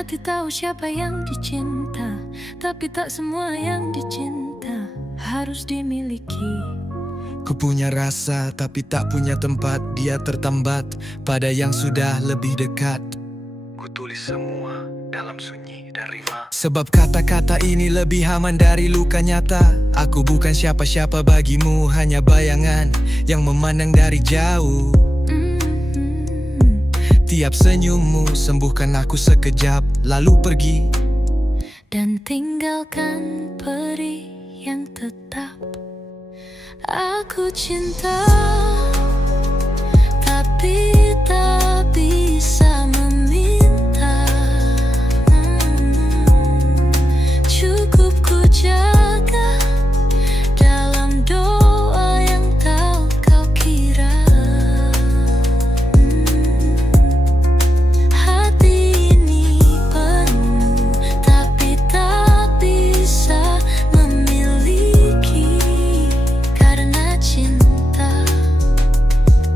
Hati tahu siapa yang dicinta, tapi tak semua yang dicinta harus dimiliki. Ku punya rasa tapi tak punya tempat, dia tertambat pada yang sudah lebih dekat. Ku tulis semua dalam sunyi dan rima, sebab kata-kata ini lebih aman dari luka nyata. Aku bukan siapa-siapa bagimu, hanya bayangan yang memandang dari jauh. Tiap senyummu sembuhkan aku sekejap, lalu pergi dan tinggalkan peri yang tetap. Aku cinta, tapi tak bisa meminta. Cukup ku jaga dalam doa yang tahu kau kira. Hati ini penuh, tapi tak bisa memiliki. Karena cinta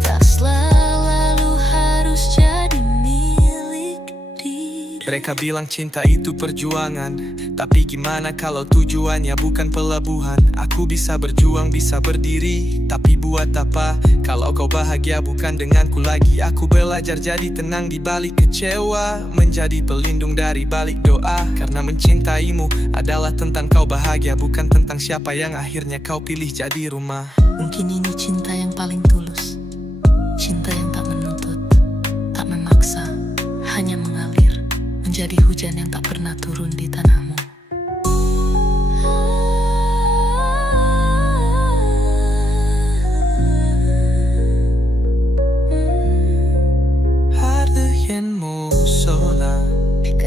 tak selalu harus jadi milik diri. Mereka bilang cinta itu perjuangan, tapi gimana kalau tujuannya bukan pelabuhan? Aku bisa berjuang, bisa berdiri, tapi buat apa kalau kau bahagia bukan denganku lagi? Aku belajar jadi tenang di balik kecewa, menjadi pelindung dari balik doa. Karena mencintaimu adalah tentang kau bahagia, bukan tentang siapa yang akhirnya kau pilih jadi rumah. Mungkin ini cinta yang paling tulus, cinta yang tak menuntut, tak memaksa, hanya mengalir, menjadi hujan yang tak pernah turun di tanahmu.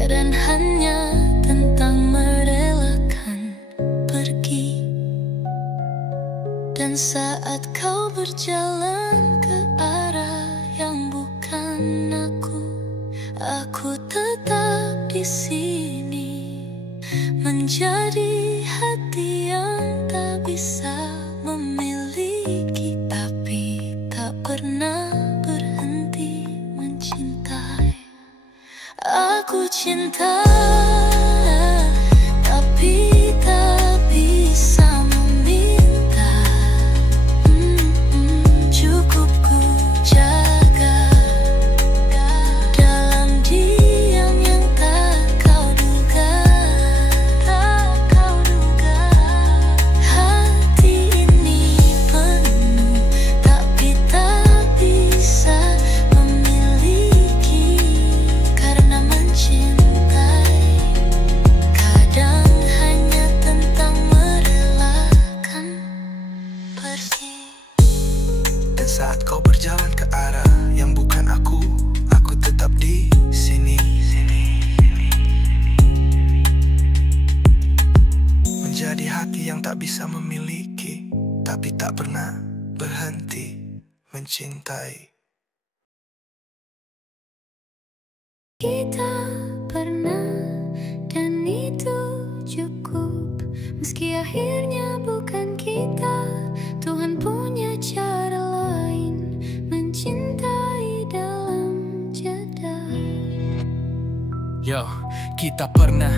Dan hanya tentang merelakan pergi. Dan saat kau berjalan ke arah yang bukan aku tetap di sini, menjadi hati yang tak bisa memiliki, tapi tak pernah berhenti mencintai. Aku cinta, tapi tak bisa meminta. Cukup ku jaga dalam diam yang tak kau duga. Hati ini penuh, tapi tak bisa memiliki. Karena mencintai kadang hanya tentang merelakan pergi. Dan saat kau berjalan ke arah yang bukan aku tetap di sini, menjadi hati yang tak bisa memiliki, tapi tak pernah berhenti mencintai. Kita pernah, dan itu cukup. Meski akhirnya bukan kita, Tuhan punya cara lain mencintai dalam jeda. Yo, kita pernah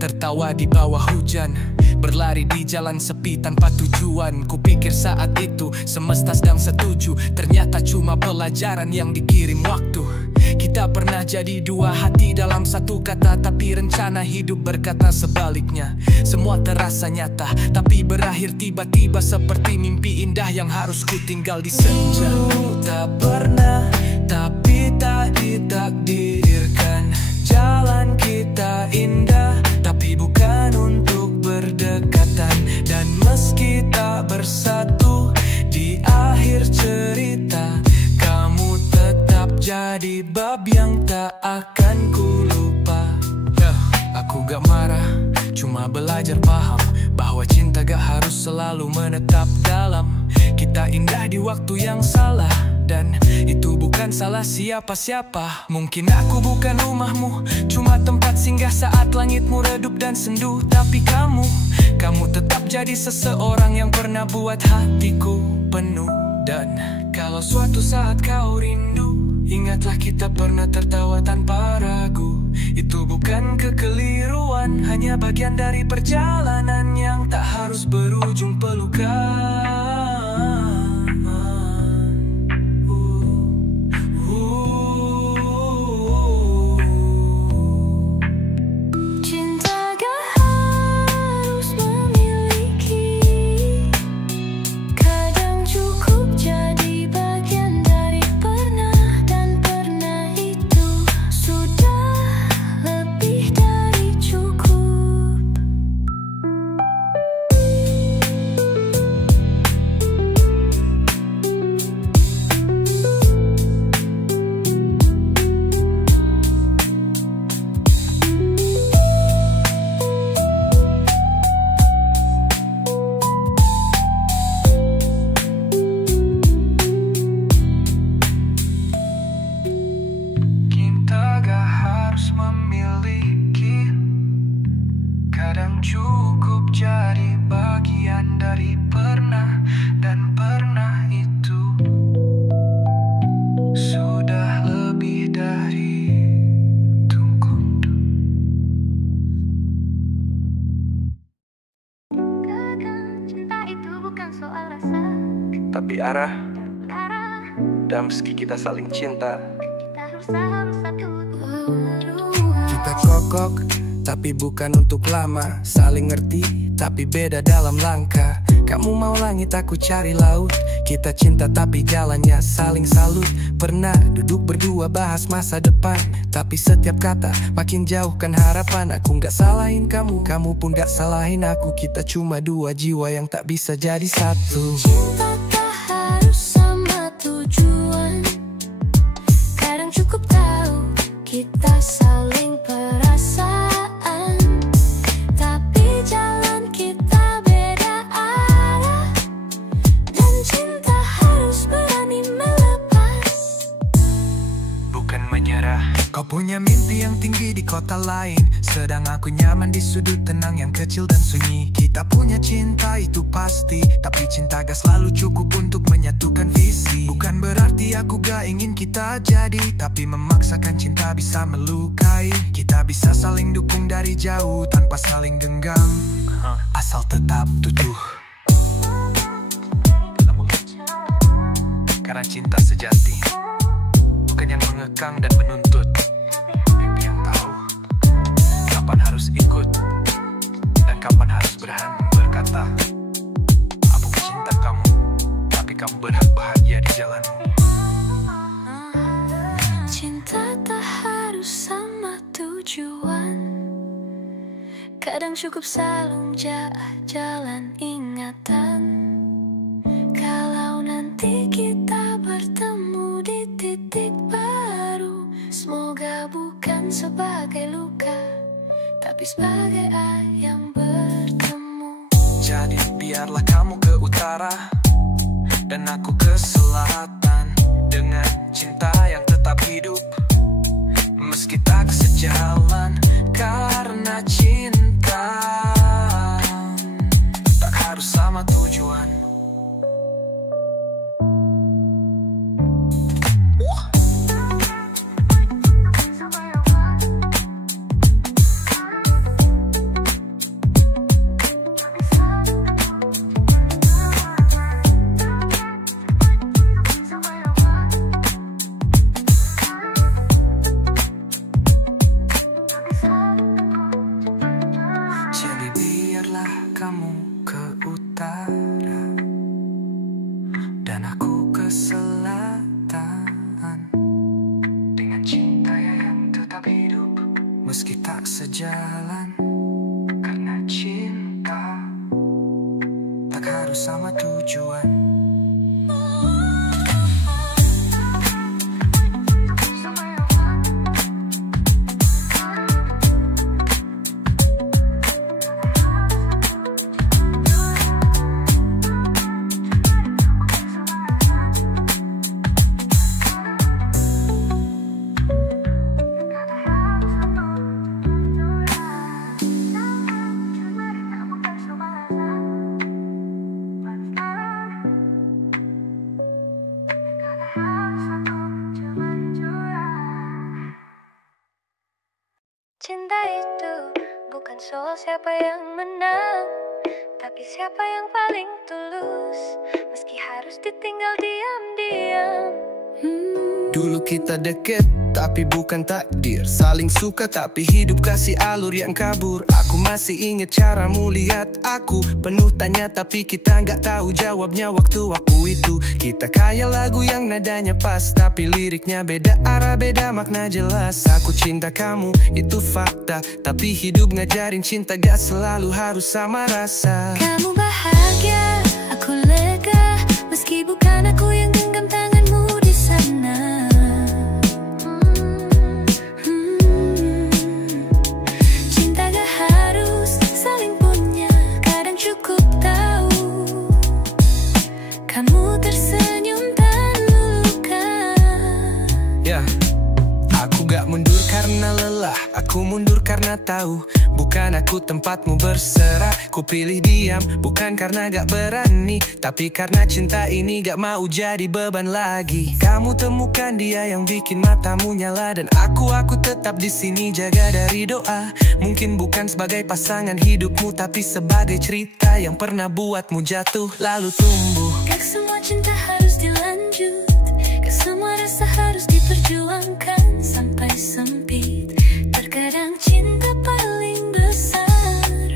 tertawa di bawah hujan, berlari di jalan sepi tanpa tujuan. Kupikir saat itu semesta sedang setuju, ternyata cuma pelajaran yang dikirim waktu. Kita pernah jadi dua hati dalam satu kata, tapi rencana hidup berkata sebaliknya. Semua terasa nyata, tapi berakhir tiba-tiba seperti mimpi indah yang harus ku tinggal di senja. Tak pernah, tapi tak ditakdirkan. Jalan kita indah, tapi bukan untuk berdekatan. Dan meski tak bersatu di akhir cerita, kamu tetap jadi bab yang tak akan ku lupa. Aku gak marah, cuma belajar paham bahwa cinta gak harus selalu menetap dalam. Kita indah di waktu yang salah, dan itu bukan salah siapa-siapa. Mungkin aku bukan rumahmu, cuma tempat singgah saat langitmu redup dan sendu. Tapi kamu tetap jadi seseorang yang pernah buat hatiku penuh. Dan kalau suatu saat kau rindu, ingat Ingatlah kita pernah tertawa tanpa ragu. Itu bukan kekeliruan, hanya bagian dari perjalanan yang tak harus berujung pelukan. Cukup jadi bagian dari pernah, dan pernah itu sudah lebih dari tunggu. Kadang cinta itu bukan soal rasa, tapi arah. Dan meski kita saling cinta, kita harus satu. Kita kokok tapi bukan untuk lama. Saling ngerti tapi beda dalam langkah. Kamu mau langit, aku cari laut. Kita cinta tapi jalannya saling salut. Pernah duduk berdua bahas masa depan, tapi setiap kata makin jauhkan harapan. Aku gak salahin kamu, kamu pun gak salahin aku. Kita cuma dua jiwa yang tak bisa jadi satu. Cinta tak harus sama tujuan. Kadang cukup tahu kita saling perasaan. Kau punya mimpi yang tinggi di kota lain, sedang aku nyaman di sudut tenang yang kecil dan sunyi. Kita punya cinta itu pasti, tapi cinta gak selalu cukup untuk menyatukan visi. Bukan berarti aku gak ingin kita jadi, tapi memaksakan cinta bisa melukai. Kita bisa saling dukung dari jauh tanpa saling genggam, asal tetap tuduh. Karena cinta sejati bukan yang mengekang dan menuntut, tapi yang tahu kapan harus ikut dan kapan harus berhenti berkata, aku cinta kamu, tapi kamu berhak bahagia di jalanmu. Cinta tak harus sama tujuan. Kadang cukup saling jalan ingatan. Kalau nanti kita bertemu di titik baru, semoga bukan sebagai luka, tapi sebagai ayam bertemu. Jadi biarlah kamu ke utara dan aku ke selatan, dengan cinta yang tetap hidup meski tak sejalan. Karena cinta tak harus sama tujuan. Jadi biarlah kamu ke utara dan aku ke selatan, dengan cinta yang tetap hidup meski tak sejalan. Karena cinta tak harus sama tujuan. cinta itu bukan soal siapa yang menang, tapi siapa yang paling tulus, meski harus ditinggal diam-diam. Dulu kita deket, tapi bukan takdir. Saling suka tapi hidup kasih alur yang kabur. Aku masih inget caramu lihat aku, penuh tanya tapi kita nggak tahu jawabnya. Waktu itu kita kayak lagu yang nadanya pas, tapi liriknya beda arah, beda makna jelas. Aku cinta kamu, itu fakta, tapi hidup ngajarin cinta gak selalu harus sama rasa. Kamu bahagia, aku lega, meski bukan aku yang genggam tanganmu di sana. Cinta gak harus saling punya, kadang cukup tahu kamu tersenyum dan luka. Aku gak mundur karena lelah, aku mundur karena tahu bukan aku tempatmu berserah. Ku pilih diam, bukan karena gak berani, tapi karena cinta ini gak mau jadi beban lagi. Kamu temukan dia yang bikin matamu nyala, dan aku tetap di sini jaga dari doa. Mungkin bukan sebagai pasangan hidupmu, tapi sebagai cerita yang pernah buatmu jatuh lalu tumbuh. Gak semua cinta harus dilanjut, gak semua rasa harus diperjuangkan sampai sempit. Terkadang cinta paling besar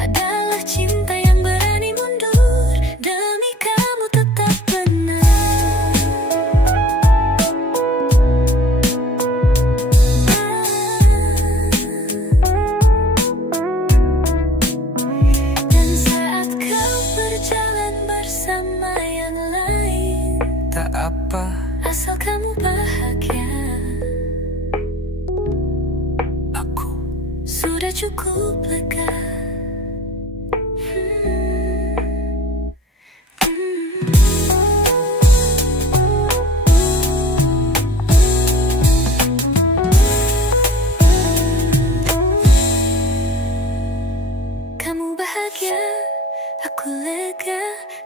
adalah cinta yang berani mundur demi kamu tetap benar. Dan saat kau berjalan bersama yang lain, Tak apa, asal kamu bahagia, aku sudah cukup lega. Kamu bahagia, aku lega.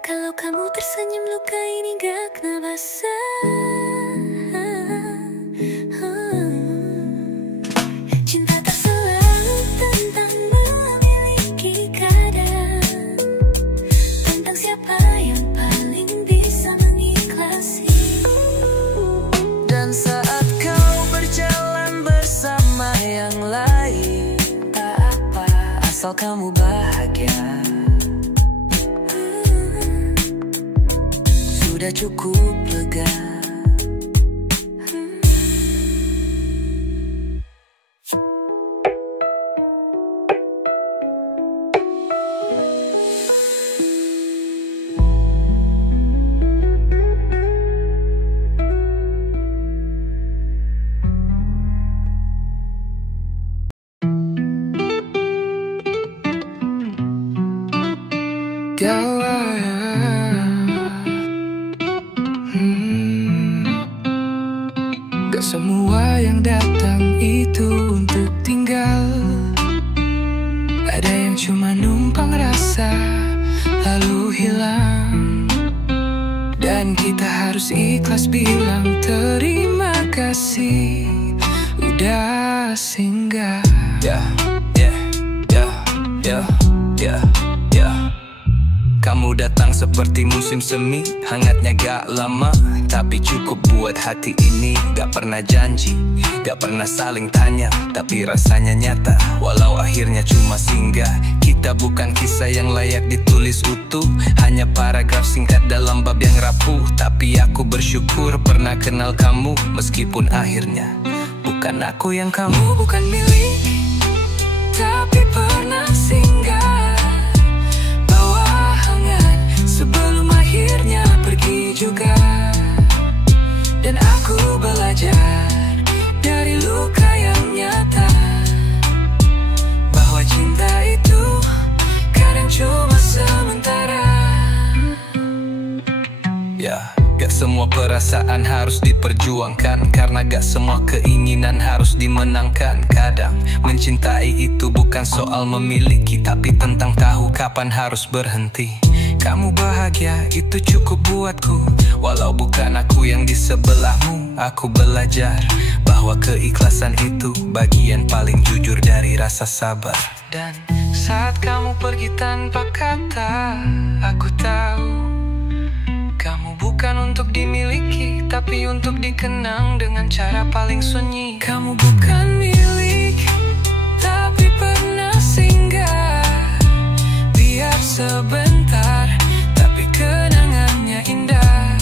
Kalau kamu tersenyum, luka ini gak kena basah. Cinta tak selalu tentang memiliki kadang, tentang siapa yang paling bisa mengikhlaskan. Dan saat kau berjalan bersama yang lain, tak apa, asal kamu bahagia, sudah cukup lega. Gak semua yang datang itu untuk tinggal. Ada yang cuma numpang rasa lalu hilang, dan kita harus ikhlas bilang terima kasih udah singgah. Kamu datang seperti musim semi, hangatnya gak lama, tapi cukup buat hati ini. Gak pernah janji, gak pernah saling tanya, tapi rasanya nyata, walau akhirnya cuma singgah. Kita bukan kisah yang layak ditulis utuh, hanya paragraf singkat dalam bab yang rapuh. Tapi aku bersyukur pernah kenal kamu, meskipun akhirnya bukan aku yang kamu. Bukan milik, tapi pernah singgah. Sebelum akhirnya pergi juga, dan aku belajar dari luka yang nyata, bahwa cinta itu kadang cuma sementara. Gak semua perasaan harus diperjuangkan, karena gak semua keinginan harus dimenangkan. Kadang mencintai itu bukan soal memiliki, tapi tentang tahu kapan harus berhenti. Kamu bahagia, itu cukup buatku, walau bukan aku yang di sebelahmu. Aku belajar bahwa bahwa keikhlasan itu bagian paling jujur dari rasa sabar. Dan saat kamu pergi tanpa kata, aku tahu kamu bukan untuk dimiliki, tapi untuk dikenang dengan cara paling sunyi. Kamu bukan milik, tapi pernah singgah. Biar sebentar, tapi kenangannya indah.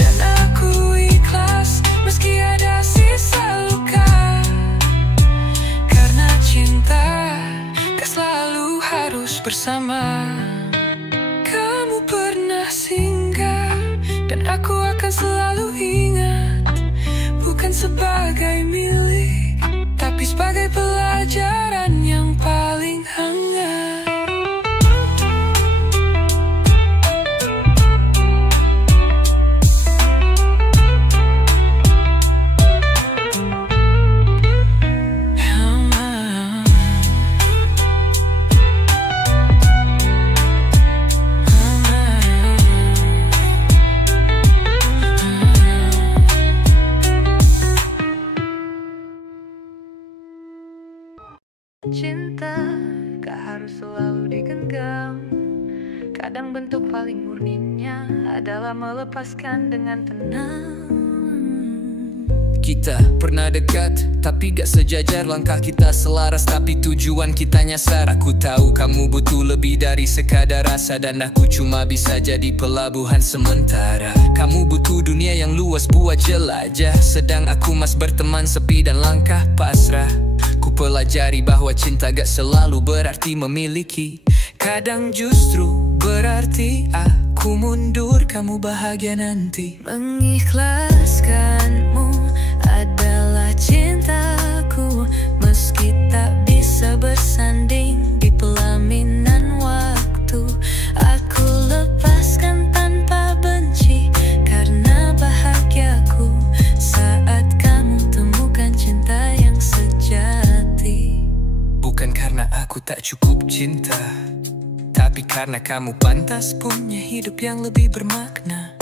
Dan aku ikhlas meski ada sisa luka, karena cinta gak selalu harus bersama. Kamu pernah singgah, dan aku akan selalu ingat. Bukan sebagai milik, tapi sebagai pelajaran yang paling hangat. Cinta gak harus selalu digenggam. Kadang bentuk paling murninya adalah melepaskan dengan tenang. Kita pernah dekat, tapi gak sejajar. Langkah kita selaras, tapi tujuan kita nyasar. Aku tahu kamu butuh lebih dari sekadar rasa, dan aku cuma bisa jadi pelabuhan sementara. Kamu butuh dunia yang luas buat jelajah, sedang aku mas berteman sepi dan langkah pasrah. Ku pelajari bahwa cinta gak selalu berarti memiliki. Kadang justru berarti aku mundur, kamu bahagia nanti. Mengikhlaskanmu adalah cintaku, meski tak bisa bersanding di pelaminan waktu. Aku lepaskan tanpa benci, karena bahagiaku saat kamu temukan cinta yang sejati. Bukan karena aku tak cukup cinta, tapi karena kamu pantas punya hidup yang lebih bermakna.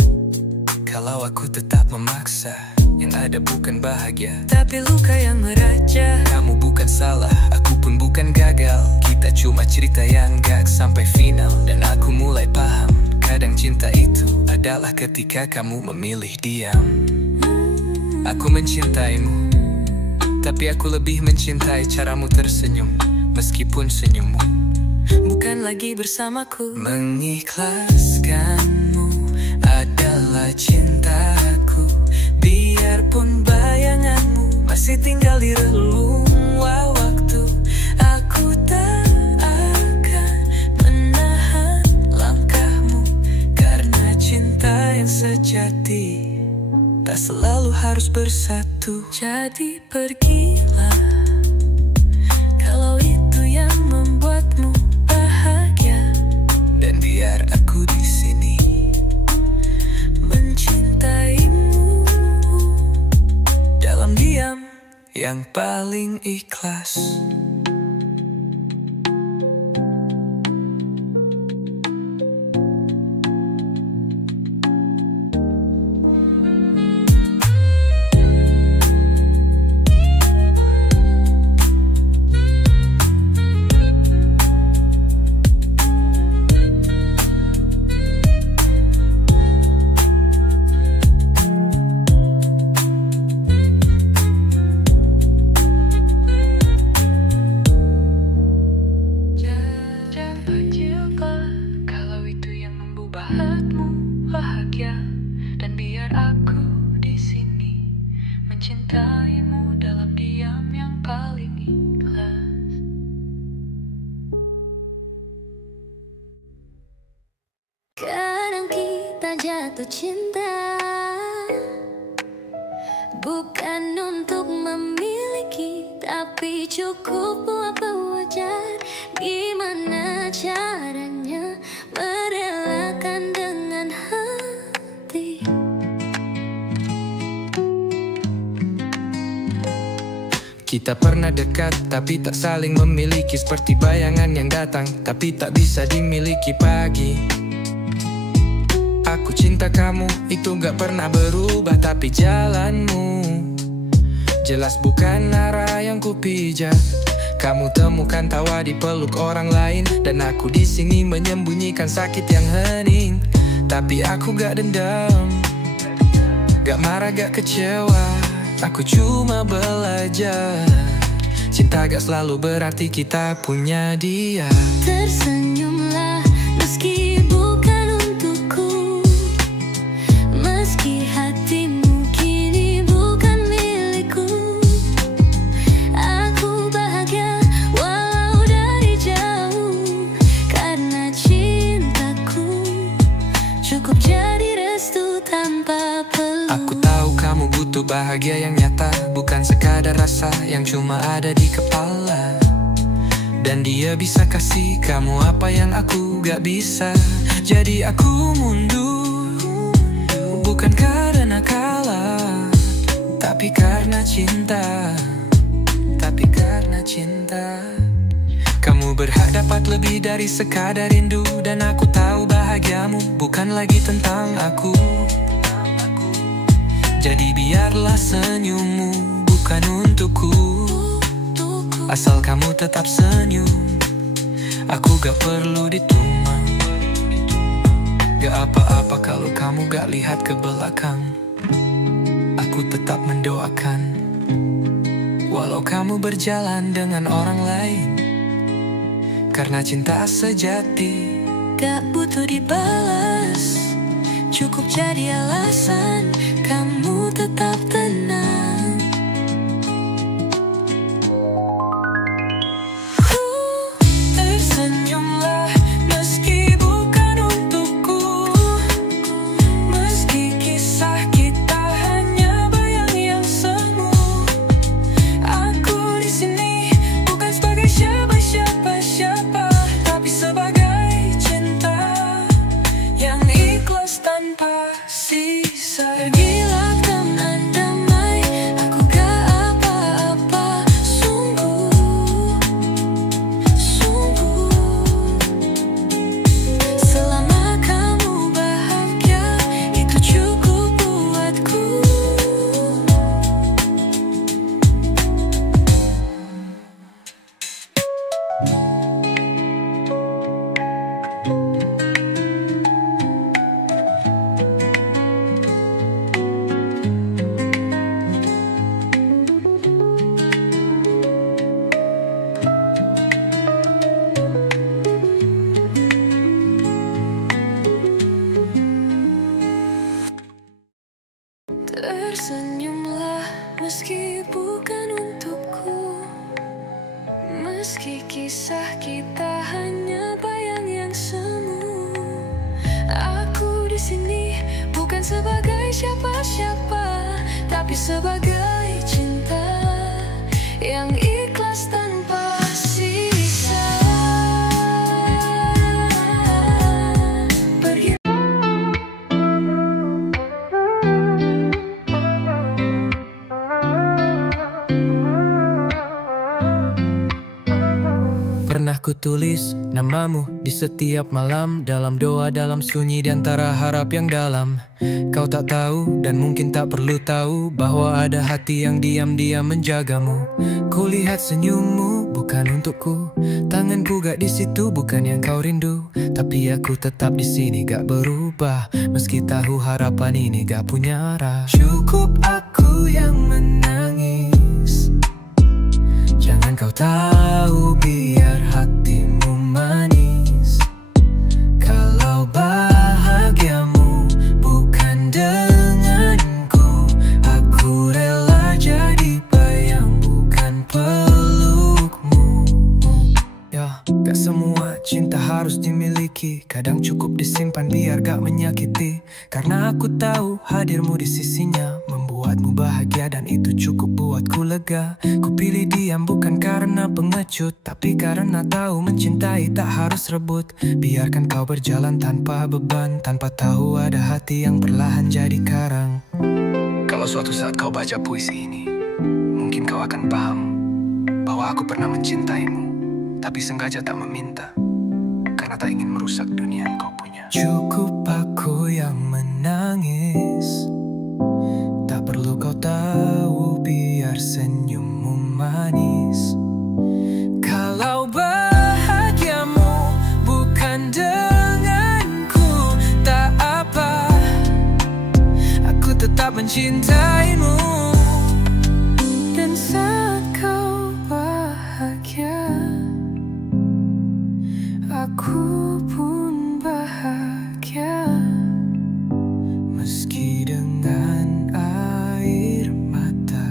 Kalau aku tetap memaksa, yang ada bukan bahagia, tapi luka yang meraja. Kamu bukan salah, aku pun bukan gagal. Kita cuma cerita yang gak sampai final. Dan aku mulai paham, kadang cinta itu adalah ketika kamu memilih diam. Aku mencintaimu, tapi aku lebih mencintai caramu tersenyum, meskipun senyummu bukan lagi bersamaku. Mengikhlaskanmu adalah cintaku, biarpun bayanganmu masih tinggal di relung waktu. Aku tak akan menahan langkahmu, karena cinta yang sejati tak selalu harus bersatu. Jadi pergilah kalau itu yang membuatmu bahagia, dan biar aku di sini mencintaimu dalam diam yang paling ikhlas. bahagia, dan biar aku di sini mencintaimu dalam diam yang paling ikhlas. Kadang kita jatuh cinta bukan untuk memiliki, tapi cukup buat wajar. Gimana caranya merelakan dengan hati? Kita pernah dekat tapi tak saling memiliki, seperti bayangan yang datang tapi tak bisa dimiliki pagi. Aku cinta kamu, itu gak pernah berubah, tapi jalanmu Jelas bukan arah yang kupijak. Kamu temukan tawa di peluk orang lain, dan aku di sini menyembunyikan sakit yang hening. Tapi aku gak dendam, gak marah, gak kecewa. Aku cuma belajar, cinta gak selalu berarti kita punya dia. Tersenyumlah meski bukan untukku, meski hatimu kini bukan milikku. Aku bahagia walau dari jauh, karena cintaku cukup jadi restu tanpa peluk. Aku tahu kamu butuh bahagia yang nyata, bukan sekadar rasa yang cuma ada di kepala. Dan dia bisa kasih kamu apa yang aku gak bisa. Jadi aku mundur, bukan karena kalah, tapi karena cinta. Tapi karena cinta. Kamu berhak dapat lebih dari sekadar rindu, dan aku tahu bahagiamu bukan lagi tentang aku. Jadi biarlah senyummu bukan untukku, asal kamu tetap senyum. Aku gak perlu ditumbang, gak apa-apa kalau kamu gak lihat ke belakang. Aku tetap mendoakan, walau kamu berjalan dengan orang lain. Karena cinta sejati Gak butuh dibalas, cukup jadi alasan kamu tetap tenang. Tersenyumlah meski bukan untukku, meski kisah kita hanya bayang yang semu. Aku di sini bukan sebagai siapa-siapa, tapi sebagai cinta yang ikhlas tanpa sisa. Pergilah teman damai, aku gak apa-apa. Sungguh selama kamu bahagia, itu cukup buatku. Tersenyumlah meski bukan untukku, meski kisah kita hanya bayang yang semu. Aku di sini bukan sebagai siapa-siapa, tapi sebagai cinta yang ikhlas tanpa sisa. Pergi. Pernah ku tulis namamu di setiap malam, dalam doa, dalam sunyi, di antara harap yang dalam. Kau tak tahu dan mungkin tak perlu tahu bahwa ada hati yang diam-diam menjagamu. Kulihat senyummu bukan untukku, tanganku gak di situ bukan yang kau rindu. Tapi aku tetap di sini gak berubah, meski tahu harapan ini gak punya arah. Cukup aku yang menangis, jangan kau tahu biar hatimu manis. Kalau bahagiamu bukan denganku, aku rela jadi bayang bukan pelukmu. Ya, gak semua cinta harus dimiliki, kadang cukup disimpan biar gak menyakiti. Karena aku tahu hadirmu di sisinya membuatmu bahagia, dan itu cukup buatku lega. Ku pilih diam bukan karena pengecut, tapi karena tahu mencintai tak harus rebut. Biarkan kau berjalan tanpa beban, tanpa tahu ada hati yang perlahan jadi karang. Kalau suatu saat kau baca puisi ini, mungkin kau akan paham bahwa aku pernah mencintaimu, tapi sengaja tak meminta, karena tak ingin merusak dunia yang kau punya. Cukup aku yang menangis, tak perlu kau tahu biar mencintaimu. Dan saat kau bahagia, aku pun bahagia, meski dengan air mata.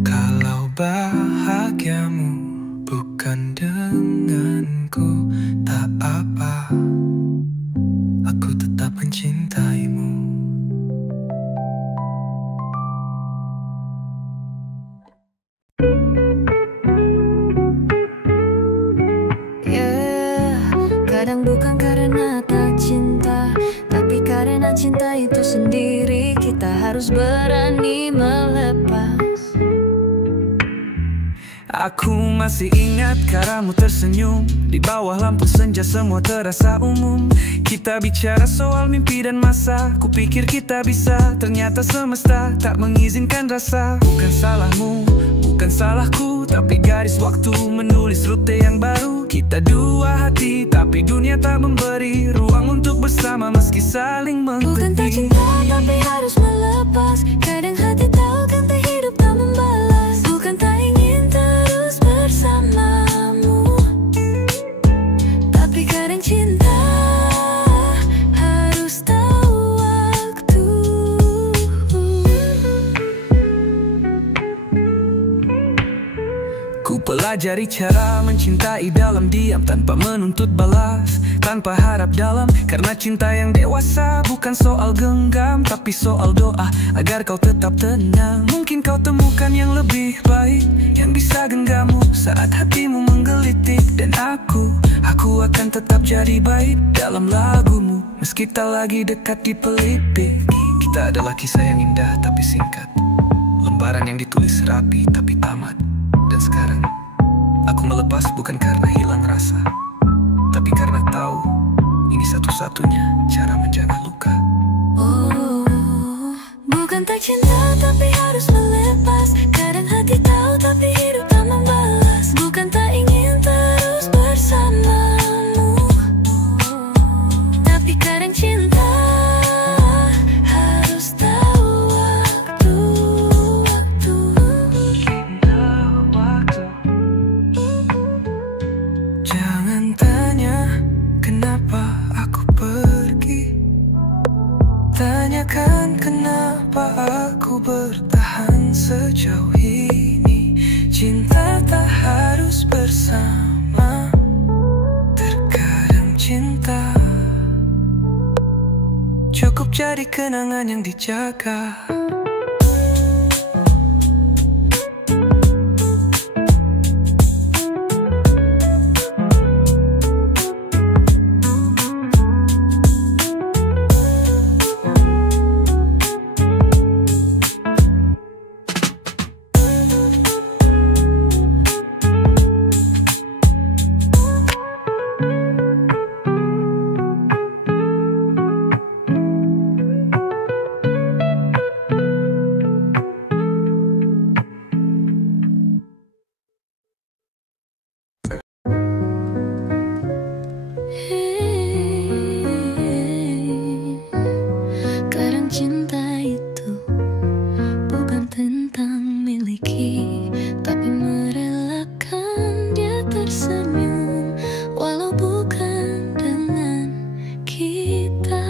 Kalau bahagiamu bukan denganku, tak apa, aku tetap mencintaimu. Kadang bukan karena tak cinta, tapi karena cinta itu sendiri. Kita harus berani melepas. Aku masih ingat karamu tersenyum di bawah lampu senja, semua terasa umum. Kita bicara soal mimpi dan masa. Kupikir kita bisa, ternyata semesta tak mengizinkan rasa. Bukan salahmu, bukan salahku, tapi garis waktu menulis rute yang baru. Kita dua hati, tapi dunia tak memberi ruang untuk bersama meski saling mengerti. Bukan tak cinta, tapi harus melepas. Kadang hati tahu kan tak hidup tak membalas. Bukan tak ingin terus bersamamu, tapi kadang cinta harus tahu waktu. Ku pelajari cara mencintai dalam diam, tanpa menuntut balas, tanpa harap dalam. Karena cinta yang dewasa bukan soal genggam, tapi soal doa agar kau tetap tenang. Mungkin kau temukan yang lebih baik, yang bisa genggammu saat hatimu menggelitik. Dan aku akan tetap jadi baik dalam lagumu, meski tak lagi dekat di pelipik. Kita adalah kisah yang indah tapi singkat, lembaran yang ditulis rapi tapi tamat. Dan sekarang aku melepas bukan karena hilang rasa, tapi karena tahu ini satu-satunya cara menjaga luka. Oh, bukan tak cinta tapi harus melepas. Kadang hati tahu tapi hidup tak membalas. Bukan tak ingin terus bersamamu, tapi kadang cinta harus tahu waktu. Jangan tanya kenapa aku pergi, tanyakan kenapa aku bertahan sejauh ini. Cinta tak harus bersama, terkadang cinta cukup jadi kenangan yang dijaga. Kadang cinta itu bukan tentang miliki, tapi merelakan dia tersenyum walau bukan dengan kita.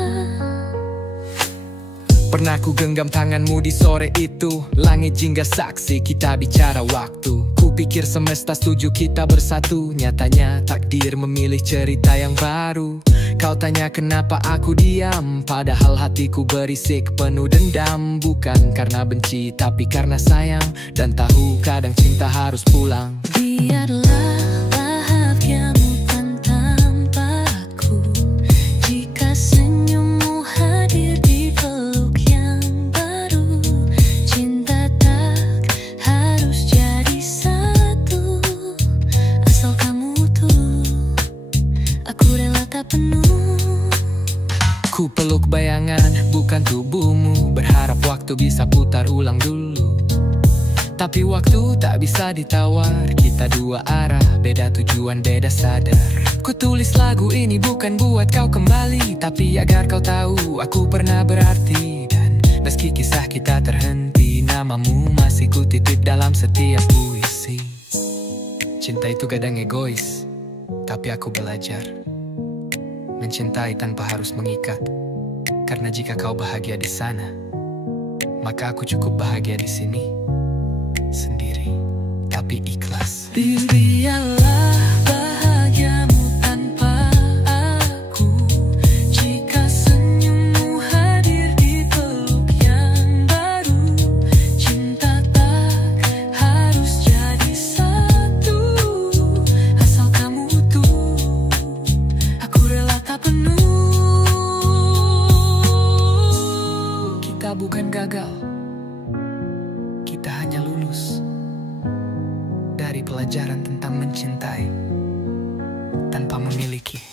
Pernah ku genggam tanganmu di sore itu, langit jingga saksi kita bicara waktu. Kupikir semesta setuju kita bersatu, nyatanya takdir memilih cerita yang baru. Kau tanya kenapa aku diam, padahal hatiku berisik penuh dendam. Bukan karena benci tapi karena sayang, dan tahu kadang cinta harus pulang. peluk bayangan, bukan tubuhmu. Berharap waktu bisa putar ulang dulu. Tapi waktu tak bisa ditawar. Kita dua arah, beda tujuan, beda sadar. Ku tulis lagu ini bukan buat kau kembali, tapi agar kau tahu aku pernah berarti. Dan meski kisah kita terhenti, namamu masih ku titip dalam setiap puisi. Cinta itu kadang egois, tapi aku belajar mencintai tanpa harus mengikat. Karena jika kau bahagia di sana, maka aku cukup bahagia di sini. Sendiri, tapi ikhlas. Biarlah bahagiamu tanpa aku. Jika senyummu hadir di peluk yang baru. Cinta tak harus jadi satu, asal kamu utuh. Aku rela tak penuh. Kita bukan gagal, kita hanya lulus dari pelajaran tentang mencintai tanpa memiliki.